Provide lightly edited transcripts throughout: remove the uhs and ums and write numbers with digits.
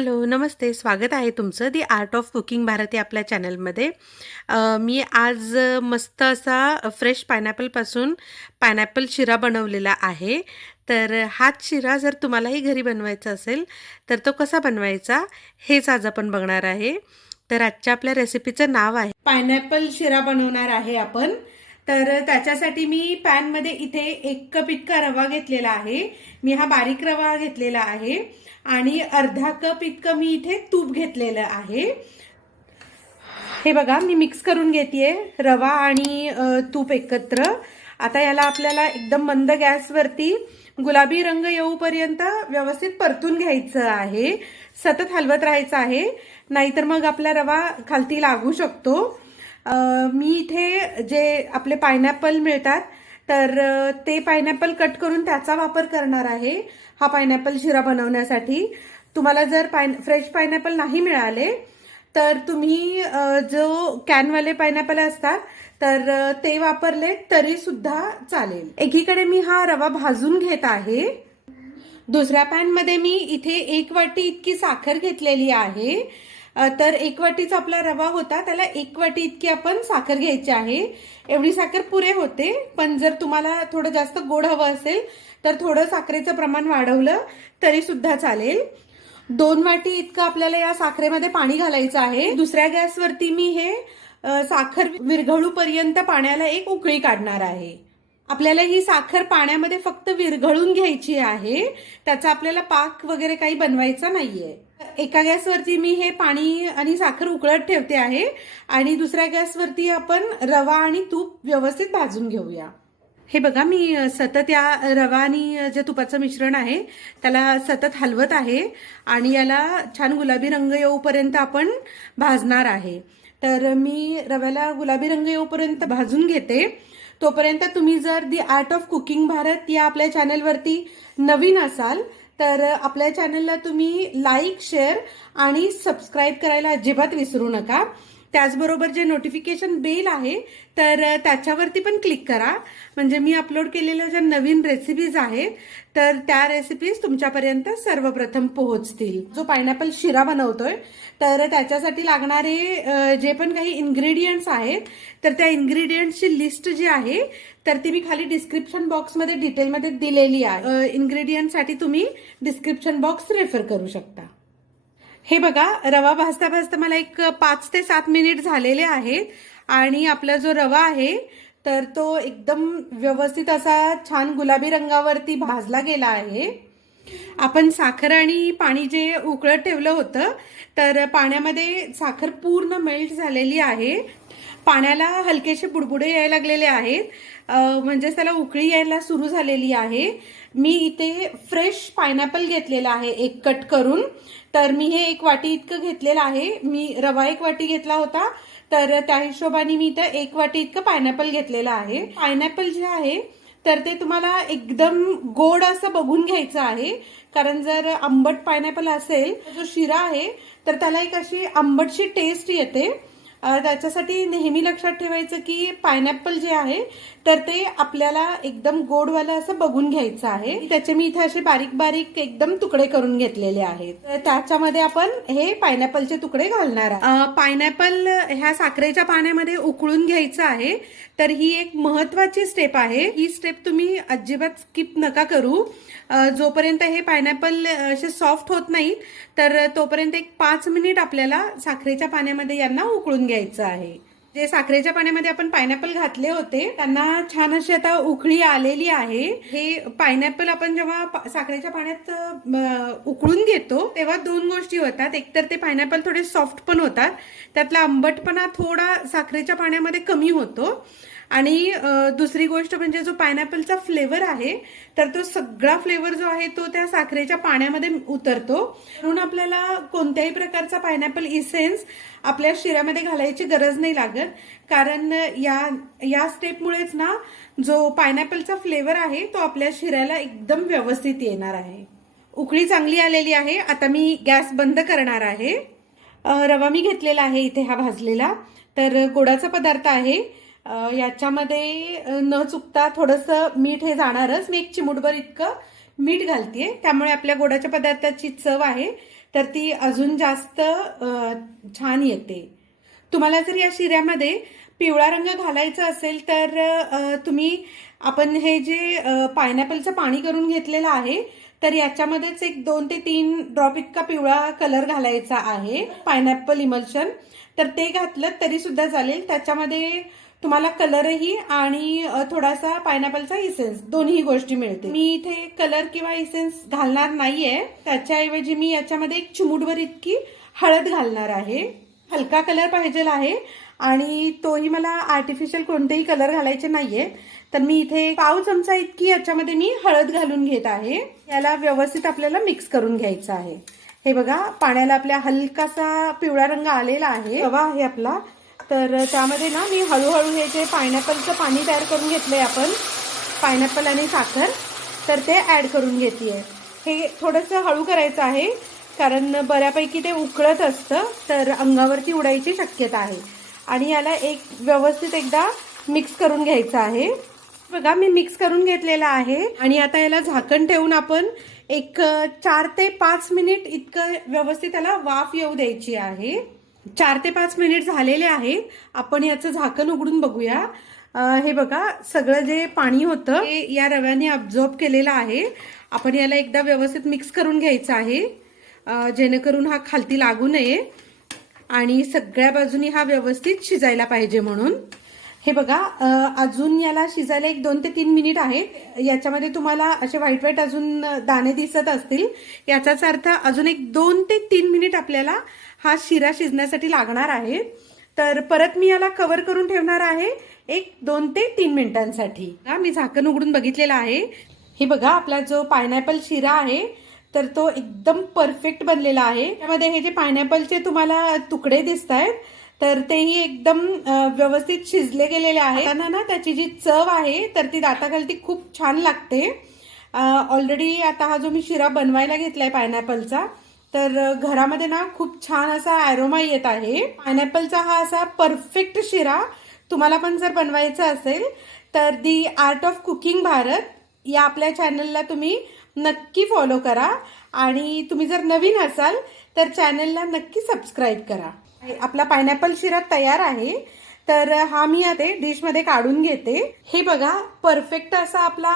Hello, नमस्ते. स्वागत आहे तुमचं दी आर्ट ऑफ कुकिंग भारत या आपल्या चॅनलमध्ये. मी आज मस्त असा फ्रेश पायनॅपलपासून पायनॅपल शिरा बनवलेला आहे. तर हाच शिरा जर तुम्हालाही घरी बनवायचा असेल, तर तो कसा बनवायचा हेच आज आपण बघणार आहे. तर आजच्या आपल्या रेसिपीचं नाव आहे पायनॅपल शिरा बनवणार आहे आपण. तर त्याच्यासाठी मी पॅनमध्ये इथे 1 कप इतका रवा घेतलेला आहे. मी हा बारीक रवा घेतलेला आहे आणि अर्धा कप इतकं मी इथे तूप घेतलेलं आहे. हे बघा मी मिक्स करून घेतेय रवा आणि तूप एकत्र. आता याला आपल्याला एकदम मंद गॅसवरती गुलाबी रंग येऊपर्यंत व्यवस्थित परतून घ्यायचं आहे. सतत हलवत राहायचं आहे, नाहीतर मग आपला रवा खालती लागू शकतो. मी इथे जे आपले पायनॅपल मिळतात तर ते पायनॅपल कट करून त्याचा वापर करणार आहे हा पायनॅपल शिरा बनवण्यासाठी. तुम्हाला जर फ्रेश पायनॅपल नाही मिळाले तर तुम्ही जो कॅनवाले पायनॅपल असतात तर ते वापरले तरी सुद्धा चालेल. एकीकडे मी हा रवा भाजून घेत आहे. दुसऱ्या पॅनमध्ये मी इथे 1 वाटी इतकी साखर घेतलेली आहे. तर 1 वाटीचा आपला रवा होता, त्याला 1 वाटी इतकी आपण साखर घ्यायची आहे. एवढी साखर पुरे होते, पण जर तुम्हाला थोडं जास्त गोड हवं असेल तर थोडं साखरेचं प्रमाण वाढवलं तरी सुद्धा चालेल. 2 वाटी इतकं आपल्याला या साखरेमध्ये पाणी घालायचं आहे. दुसऱ्या गॅसवरती मी हे साखर विरघळूपर्यंत पाण्याला एक उकळी काढणार आहे. आपल्याला ही साखर पाण्यामध्ये फक्त विरघळून घ्यायची आहे, त्याचा आपल्याला पाक वगैरे काही बनवायचा नाहीये. एका गॅसवरती मी हे पाणी आणि साखर उकळत ठेवते आहे आणि दुसऱ्या गॅसवरती आपण रवा आणि तूप व्यवस्थित भाजून घेऊया. हे बघा मी सतत या रवा आणि जे तुपाचं मिश्रण आहे त्याला सतत हलवत आहे आणि याला छान गुलाबी रंग येऊपर्यंत आपण भाजणार आहे. तर मी रव्याला गुलाबी रंग येऊपर्यंत भाजून घेते. तोपर्यंत तुम्ही जर दी आर्ट ऑफ कुकिंग भारत या आपल्या चॅनलवरती नवीन असाल तर आपल्या चॅनलला तुम्ही लाईक, शेअर आणि सबस्क्राईब करायला अजिबात विसरू नका. त्याचबरोबर जे नोटिफिकेशन बेल आहे तर त्याच्यावरती पण क्लिक करा, म्हणजे मी अपलोड केलेल्या ज्या नवीन रेसिपीज आहेत तर त्या रेसिपीज तुमच्यापर्यंत सर्वप्रथम पोहोचतील. जो पायनॅपल शिरा बनवतोय तर त्याच्यासाठी लागणारे जे पण काही इन्ग्रेडियंट्स आहेत तर त्या इन्ग्रेडियंट्सची लिस्ट जी आहे तर ती मी खाली डिस्क्रिप्शन बॉक्समध्ये डिटेलमध्ये दिलेली आहे. इन्ग्रेडियंटसाठी तुम्ही डिस्क्रिप्शन बॉक्स रेफर करू शकता. हे बघा रवा भाजता भाजता मला एक 5 ते 7 मिनिट झालेले आहेत आणि आपला जो रवा आहे तर तो एकदम व्यवस्थित असा छान गुलाबी रंगावरती भाजला गेला आहे. आपण साखर आणि पाणी जे उकळत ठेवलं होतं तर पाण्यामध्ये साखर पूर्ण मेल्ट झालेली आहे. पाण्याला हलकेसे बुडबुडे यायला लागलेले आहेत, म्हणजे त्याला उकळी यायला सुरू झालेली आहे. मी इथे फ्रेश पायनॅपल घेतलेला आहे 1 कट करून. तर मी हे 1 वाटी इतकं घेतलेलं आहे. मी रवा 1 वाटी घेतला होता तर त्या हिशोबाने मी इथं 1 वाटी इतकं पायनॅपल घेतलेलं आहे. पायनॅपल जे आहे तर ते तुम्हाला एकदम गोड असं बघून घ्यायचं आहे, कारण जर आंबट पायनॅपल असेल जो शिरा आहे तर त्याला एक अशी आंबटशी टेस्ट येते. त्याच्यासाठी नेहमी लक्षात ठेवायचं की पायनॅपल जे आहे तर ते आपल्याला एकदम गोडवाला असं बघून घ्यायचं आहे. त्याचे मी इथे असे बारीक बारीक एकदम तुकडे करून घेतलेले आहेत. त्याच्यामध्ये आपण हे पायनॅपलचे तुकडे घालणार आहोत. पायनॅपल ह्या साखरेच्या पाण्यामध्ये उकळून घ्यायचं आहे. तर ही एक महत्वाची स्टेप आहे. ही स्टेप तुम्ही अजिबात स्किप नका करू. जोपर्यंत हे पायनॅपल असे सॉफ्ट होत नाही तर तोपर्यंत एक 5 मिनिट आपल्याला साखरेच्या पाण्यामध्ये यांना उकळून घ्यायचं आहे. जे साखरेच्या पाण्यामध्ये आपण पायनॅपल घातले होते त्यांना छान अशी आता उकळी आलेली आहे. हे पायनॅपल आपण जेव्हा साखरेच्या पाण्यात उकळून घेतो तेव्हा 2 गोष्टी होतात. एकतर ते पायनॅपल थोडे सॉफ्ट पण होतात, त्यातला आंबटपणा थोडा साखरेच्या पाण्यामध्ये कमी होतो आणि दुसरी गोष्ट म्हणजे जो पायनॅपलचा फ्लेवर आहे तर तो सगळा फ्लेवर जो आहे तो त्या साखरेच्या पाण्यामध्ये उतरतो. म्हणून आपल्याला कोणत्याही प्रकारचा पायनॅपल इसेन्स आपल्या शिऱ्यामध्ये घालायची गरज नाही लागत, कारण या स्टेपमुळेच ना जो पायनॅपलचा फ्लेवर आहे तो आपल्या शिऱ्याला एकदम व्यवस्थित येणार आहे. उकळी चांगली आलेली आहे. आता मी गॅस बंद करणार आहे. रवा मी घेतलेला आहे इथे हा भाजलेला. तर गोडाचा पदार्थ आहे. याच्यामध्ये न चुकता थोडंसं मीठ हे जाणारच. मी 1 चिमूटभर इतकं मीठ घालतेय, त्यामुळे आपल्या गोडाच्या पदार्थाची चव आहे तर ती अजून जास्त छान येते. तुम्हाला जर या शिऱ्यामध्ये पिवळा रंग घालायचा असेल तर तुम्ही आपण हे जे पायनॅपलचं पाणी करून घेतलेलं आहे तर याच्यामध्येच एक 2 ते 3 ड्रॉप इतका पिवळा कलर घालायचा आहे, पायनॅपल इमल्शन. तर ते घातलं तरी सुद्धा चालेल. त्याच्यामध्ये तुम्हाला कलरही आणि थोडासा पायनॅपलचा इसेन्स दोन्ही गोष्टी मिळते. मी इथे कलर किंवा इसेन्स घालणार नाहीये, त्याच्याऐवजी मी याच्यामध्ये एक चिमूटभर इतकी हळद घालणार आहे. हलका कलर पाहिजे आहे आणि तोही मला आर्टिफिशियल कोणतेही कलर घालायचे नाहीये. तर मी इथे पाव चमचा इतकी याच्यामध्ये मी हळद घालून घेत आहे. याला व्यवस्थित आपल्याला मिक्स करून घ्यायचं आहे. हे बघा, पाण्याला आपल्या हलकासा पिवळा रंग आलेला आहे, रवा आहे आपला. तर त्यामध्ये ना मी हळूहळू हे जे पायनॅपलचं पाणी तयार करून घेतलंय आपण, पायनॅपल आणि साखर, तर ते ऍड करून घेतेय. हे थोडंसं हळू करायचं आहे कारण बऱ्यापैकी ते उकळत असतं तर अंगावरती उडायची शक्यता आहे. आणि याला एक व्यवस्थित एकदा मिक्स करून घ्यायचं आहे. बघा, मी मिक्स करून घेतलेला आहे आणि आता याला झाकण ठेवून आपण एक 4 ते 5 मिनिट इतकं व्यवस्थित याला वाफ येऊ द्यायची आहे. 4 ते 5 मिनिट झालेले आहेत. आपण याचं झाकण उघडून बघूया. हे बघा, सगळं जे पाणी होतं ते या रव्याने अब्झॉर्ब केलेलं आहे. आपण याला एकदा व्यवस्थित मिक्स करून घ्यायचं आहे जेणेकरून हा खालती लागू नये आणि सगळ्या बाजूनी हा व्यवस्थित शिजायला पाहिजे म्हणून. हे बघा, अजून याला शिजायला एक 2 ते 3 मिनिट आहेत. याच्यामध्ये तुम्हाला असे व्हाईट व्हाईट अजून दाणे दिसत असतील, याचाच अर्थ अजून एक 2 ते 3 मिनिट आपल्याला हा शिरा शिजण्यासाठी लागणार आहे. तर परत मी याला कव्हर करून ठेवणार आहे एक 2 ते 3 मिनिटांसाठी. मी झाकण उघडून बघितलेलं आहे. हे बघा, आपला जो पायनॅपल शिरा आहे तर तो एकदम परफेक्ट बनलेला आहे. त्यामध्ये हे जे पायनॅपलचे तुम्हाला तुकडे दिसत आहेत तर तेही एकदम व्यवस्थित शिजले गेलेले आहे. ना त्याची जी चव आहे तर ती दाताखालती खूप छान लागते. ऑलरेडी आता हा जो मी शिरा बनवायला घेतलाय पायनॅपलचा, तर घरामध्ये ना खूप छान असा अरोमा येत आहे. पायनॅपलचा हा असा परफेक्ट शिरा तुम्हाला पण जर बनवायचा असेल तर दी आर्ट ऑफ कुकिंग भारत या आपल्या चॅनलला तुम्ही नक्की फॉलो करा आणि तुम्ही जर नवीन असाल तर चॅनलला नक्की सबस्क्राईब करा. आपला पायनॅपल शिरा तयार आहे. तर हा मी आता डिशमध्ये काढून घेते. हे बघा, परफेक्ट असा आपला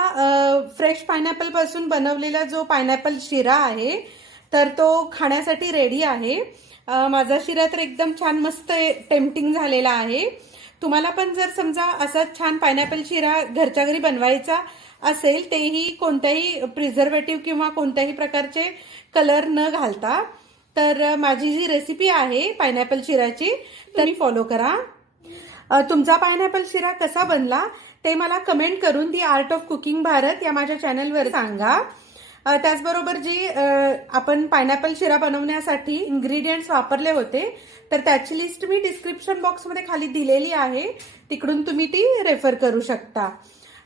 फ्रेश पायनॅपल पासून बनवलेला जो पायनॅपल शिरा आहे तर तो खाण्यासाठी रेडी आहे. माझा शिरा तर एकदम छान मस्त टेम्पटिंग झालेला आहे. तुम्हाला पण जर समजा असा छान पायनॅपल शिरा घरच्या घरी बनवायचा असेल, तेही कोणत्याही प्रिझर्वेटिव्ह किंवा कोणत्याही प्रकारचे कलर न घालता, तर माझी जी रेसिपी आहे पायनॅपल शिराची तुम्ही फॉलो करा. तुमचा पायनॅपल शिरा कसा बनला ते मला कमेंट करून दी आर्ट ऑफ कुकिंग भारत या माझ्या चॅनलवर सांगा. त्याचबरोबर जी आपण पायनॅपल शिरा बनवण्यासाठी इन्ग्रेडियंट्स वापरले होते तर त्याची लिस्ट मी डिस्क्रिप्शन बॉक्समध्ये खाली दिलेली आहे, तिकडून तुम्ही ती रेफर करू शकता.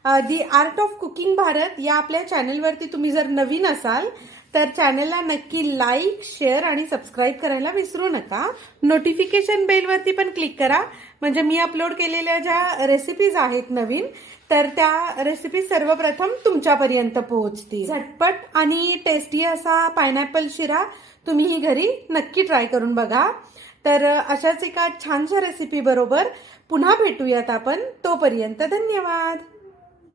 दी आर्ट ऑफ कुकिंग भारत या आपल्या चॅनलवरती तुम्ही जर नवीन असाल तर चॅनलला नक्की लाईक, शेअर आणि सबस्क्राईब करायला विसरू नका. नोटिफिकेशन बेलवरती पण क्लिक करा म्हणजे मी अपलोड केलेल्या ज्या रेसिपीज आहेत नवीन तर त्या रेसिपी सर्वप्रथम तुमच्यापर्यंत पोहोचतील. झटपट आणि टेस्टी असा पायनॅपल शिरा तुम्ही घरी नक्की ट्राय करून बघा. तर अशाच एका छानशा रेसिपी बरोबर पुन्हा भेटूयात आपण. तोपर्यंत धन्यवाद.